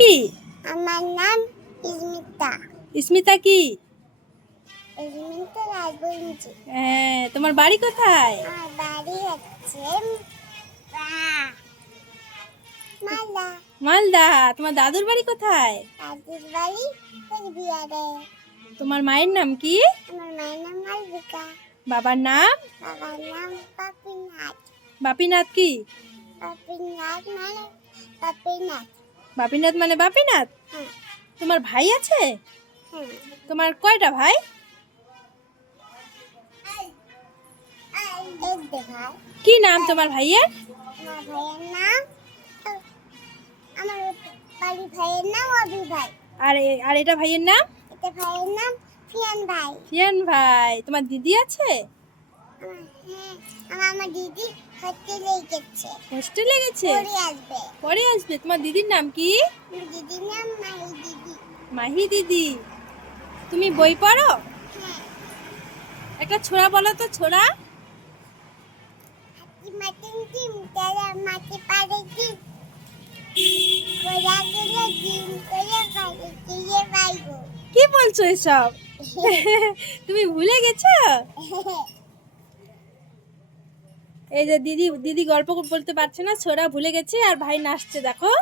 কি? আমার নাম স্মিতা। স্মিতা কি? স্মিতা রাজবংশী। হ্যাঁ, তোমার বাড়ি কোথায়? আমার বাড়ি হচ্ছে মালদা। মালদা। তোমার দাদুর বাড়ি কোথায়? দাদুর বাড়ি কোচবিহারে। তোমার মায়ের নাম কি? আমার মায়ের নাম মালবিকা। বাবার নাম? বাবার নাম বাপিনাথ। বাপিনাথ কি? বাপিনাথ মানে বাপিনাথ। বাপিনাথ মানে বাপিনাথ। হ্যাঁ তোমার ভাই আছে? হ্যাঁ। তোমার কয়টা ভাই? এই যে ভাই। কি নাম তোমার ভাইয়ের? আমার ভাইয়ের নাম আমার বাড়ি ভাইয়ের নাম অভি ভাই। আর এটা ভাইয়ের নাম? এটা ভাইয়ের নাম ফিয়ান ভাই। ফিয়ান ভাই। তোমার দিদি আছে? হ্যাঁ, আমার দিদি হোস্টেলে গেছে। হোস্টেলে গেছে? পরে আসবে। পরে আসবে। তোমার দিদির নাম কি? আমার দিদির নাম মাহি দিদি। মাহি দিদি। তুমি বই পড়ো? হ্যাঁ। একটা ছোড়া বলো তো, ছোড়া। হাতি মাটিন টিম তারা মাটি পারে টিম কোলা গেলে ডিম করে পারে দিয়ে বাইগো। কি বলছো এসব? তুমি ভুলে গেছো? এই যে দিদি দিদি গল্প বলতে পারছে না, ছোড়া ভুলে গেছে আর ভাই নাচছে দেখো।